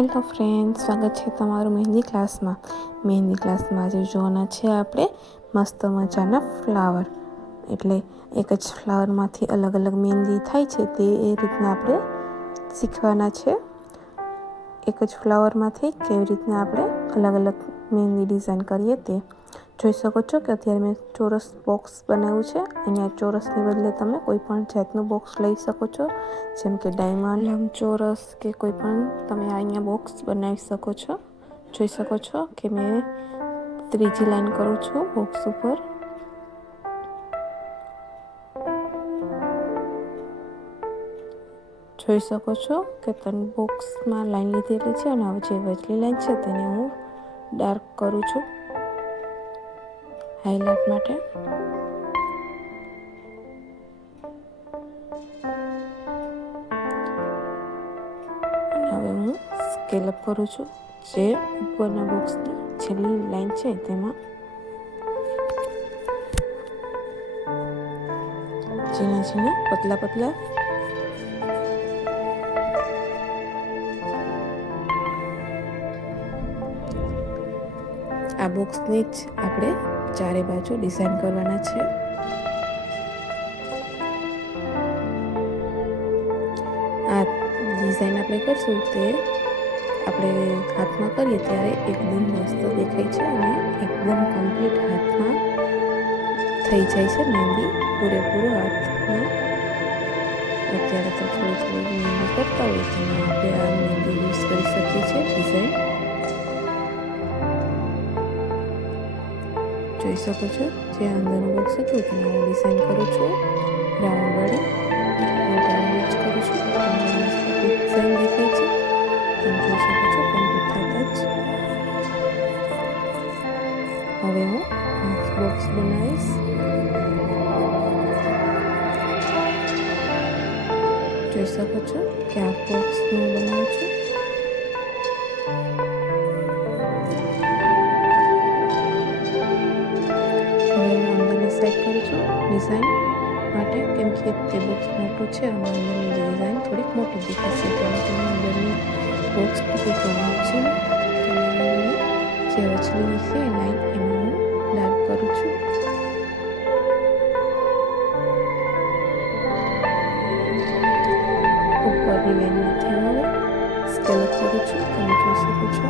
Hello friend, સ્વાગત છે તમારું મહેંદી ક્લાસમાં. મહેંદી ક્લાસમાં આજે જોવાના છે આપણે મસ્ત મજાના ફ્લાવર. એટલે એક જ ફ્લાવરમાંથી અલગ અલગ મહેંદી થાય છે તે એ રીતના આપણે શીખવાના છે. એક જ ફ્લાવરમાંથી કેવી રીતના આપણે અલગ અલગ મહેંદી ડિઝાઇન કરીએ તે જોઈ શકો છો કે અત્યારે મેં ચોરસ બોક્સ બનાવ્યું છે. અહીંયા ચોરસની બદલે તમે કોઈ પણ જાતનું બોક્સ લઈ શકો છો, જેમ કે ડાયમંડ, લંબચોરસ કે કોઈ પણ તમે અહીંયા બોક્સ બનાવી શકો છો. જોઈ શકો છો કે મેં ત્રીજી લાઈન કરું છું બોક્સ ઉપર. જોઈ શકો છો કે ત્રણ બોક્સમાં લાઈન લીધેલી છે અને હવે જે વચલી લાઈન છે તેને હું ડાર્ક કરું છું હાઇલાઇટ માટે. હવે હું સ્કેલ અપ કરું છું. જે ઉપરના બોક્સની છેલ્લી લાઈન છે તેમાં ઝીણા ઝીણા પતલા પતલા આ બોક્સની જ આપણે ચારે બાજુ ડિઝાઇન કરવાના છે. આ ડિઝાઇન આપણે કરશું તે આપણે હાથમાં કરીએ ત્યારે એકદમ મસ્ત દેખાય છે અને એકદમ કમ્પ્લીટ હાથમાં થઈ જાય છે મહેંદી પૂરેપૂરો હાથમાં. અત્યારે તો થોડી થોડી મહેંદી કરતા હોય તેમાં આપણે આ મહેંદી યુઝ કરી શકીએ છીએ ડિઝાઇન. જોઈ શકો છો જે અંદરનું બોક્સ હતું તેને હું ડિઝાઇન કરું છું રાઉન્ડ વાળી. યુઝ કરું છું ડિઝાઇન દેખાય છે તમે જોઈ શકો છો કમ્પ્લીટ થતા જ. હવે હું હાફ બોક્સ બનાવીશ. જોઈ શકો છો કે હાફ બોક્સ હું બનાવું છું. કરું છું ડિઝાઇન માટે, કેમ કે તે બોક્સ મોટું છે અને અંદરની ડિઝાઇન થોડીક મોટી દેખાશે એટલા માટે હું અંદરની બોક્સ પૂરી બનાવું છું. જે વચલી છે લાઈન એમાં હું ડાર્ક કરું છું. ઉપરની લાઈનમાંથી હું હવે સ્કેલ અપ કરું છું. તમે જોઈ શકો છો.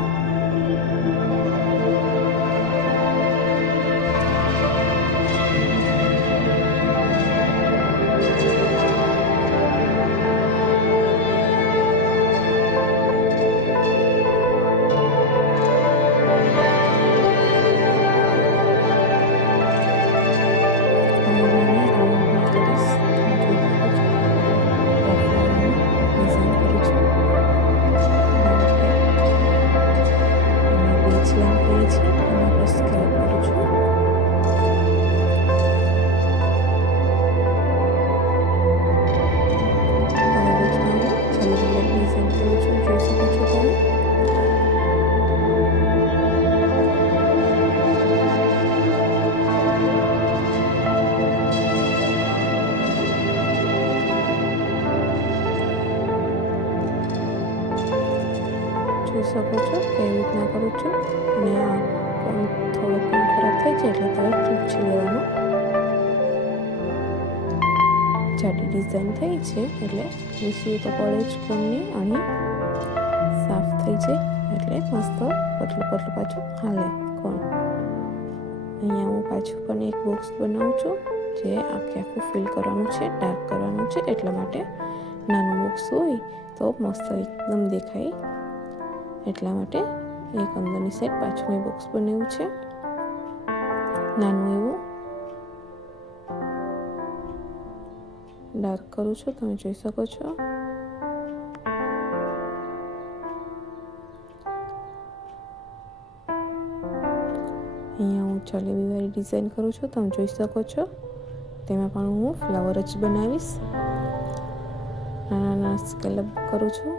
જોઈ શકો છો કેવી રીતના કરું છું. અને આ થોડો પણ ખરાબ થઈ જાય એટલે તરત પૂછી લેવાનો. જાડી ડિઝાઇન થઈ છે એટલે પૂછવું તો પડે જ કોણની. અહીં સાફ થઈ જાય એટલે મસ્ત પતલું પતલું પાછું હાલે કોણ. અહીંયા હું પાછું પણ એક બોક્સ બનાવું છું જે આખું ફિલ કરવાનું છે, ડાર્ક કરવાનું છે. એટલા માટે નાનું બોક્સ હોય તો મસ્ત એકદમ દેખાય. એટલા માટે એક અંદરની સાઈડ પાછું મેં બોક્સ બનાવ્યું છે નાનું એવું. ડાર્ક કરું છું તમે જોઈ શકો છો. અહીંયા હું જલેબી વાળી ડિઝાઇન કરું છું તમે જોઈ શકો છો. તેમાં પણ હું ફ્લાવર જ બનાવીશ. નાના નાના સ્કેલ અપ કરું છું.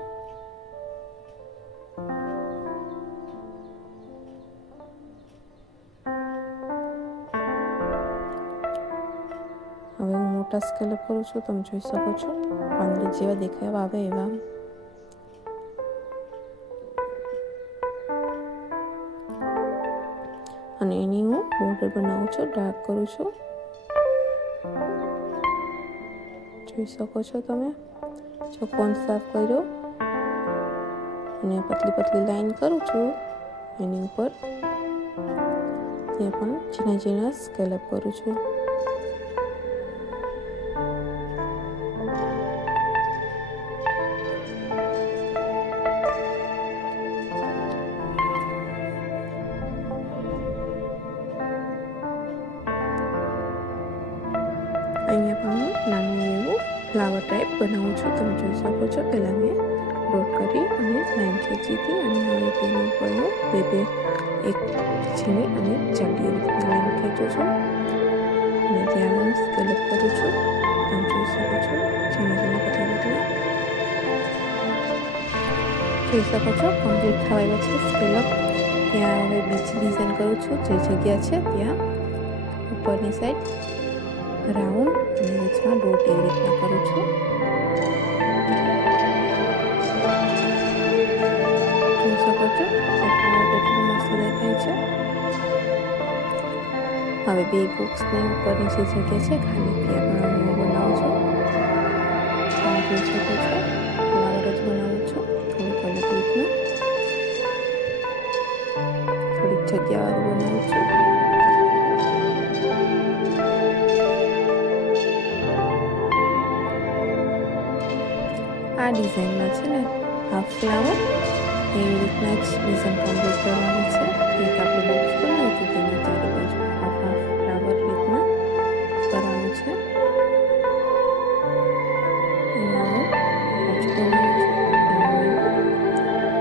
હવે હું મોટા સ્કેલ અપ કરું છું તમે જોઈ શકો છો. પાંદડી જેવા દેખાવા આવે એવા બોર્ડર બનાવું છું, ડાર્ક કરું છું. જોઈ શકો છો તમે. ચોકોન સાફ કર્યો અને પતલી પતલી લાઈન કરું છું એની ઉપર. ત્યાં પણ ઝીણા ઝીણા સ્કેલઅપ કરું છું. અહીંયા પણ હું નાનું એવું ફ્લાવર ટાઈપ બનાવું છું. તમે જોઈ શકો છો. પહેલાં મેં ડોટ કરી અને લાઈન ખેંચી હતી અને હવે તેની ઉપર હું એક છીણી અને જાડી એવી રીતના લાઈન ખેંચું છું અને ત્યાં હું સ્કેલઅપ કરું છું. તમે જોઈ શકો છો. ઝીણા ઝીણા પતલા પતલા જોઈ શકો છો. કમ્પ્લીટ થવા આવ્યા છે સ્કેલઅપ. ત્યાં હવે બીજી ડિઝાઇન કરું છું. જે જગ્યા છે ત્યાં ઉપરની સાઈડ રાઉન્ડ અને વચમાં ડોટ એવી રીતના કરું છું. જોઈ શકો છો કેટલું મસ્ત દેખાય છે. હવે બે બોક્સની ઉપરની જે જગ્યા છે ખાલી ત્યાં પણ હું બનાવું છું. તમે જોઈ શકો છો. ફ્લાવર જ બનાવું છું થોડીક અલગ રીતના. થોડીક જગ્યાવાળું બનાવું છું. આ ડિઝાઇનમાં છે ને હાફ ફ્લાવર એવી રીતના જ ડિઝાઇન કમ્પ્લીટ કરવાની છે. એક આપણે બોક્સ બનાવ્યું હતું તેની ચારે બાજુ હાફ હાફ ફ્લાવર રીતના કરવાનું છે. અહીંયા હું પાછું બનાવું છું.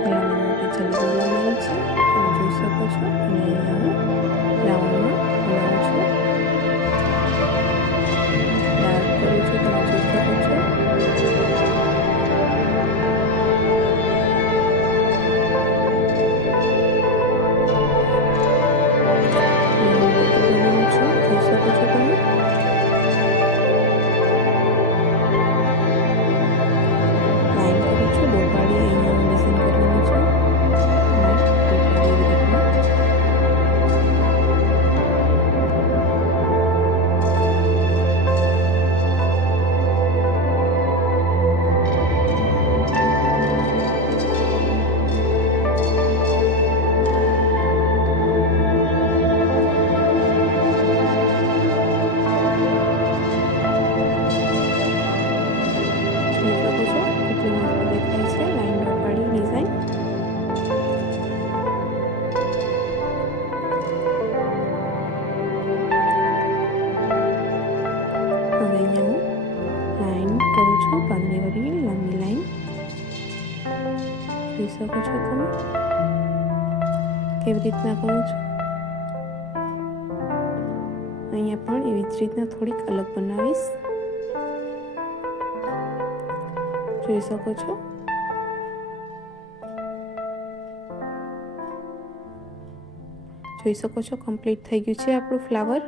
પહેલાં મેં મોટી જલેબી બનાવી છે. તમે જોઈ શકો છો. અને અહીંયા હું રાઉન્ડમાં બનાવું છું. ડાર્ક કરું છું. તમે જોઈ શકો છો. પાંદડીવાળી લાંબી લાઈન જોઈ શકો છો તમે કેવી રીતના કરું છું. અહીંયા પણ એવી જ રીતના થોડીક અલગ બનાવીશ. જોઈ શકો છો. જોઈ શકો છો કમ્પ્લીટ થઈ ગયું છે આપણું ફ્લાવર.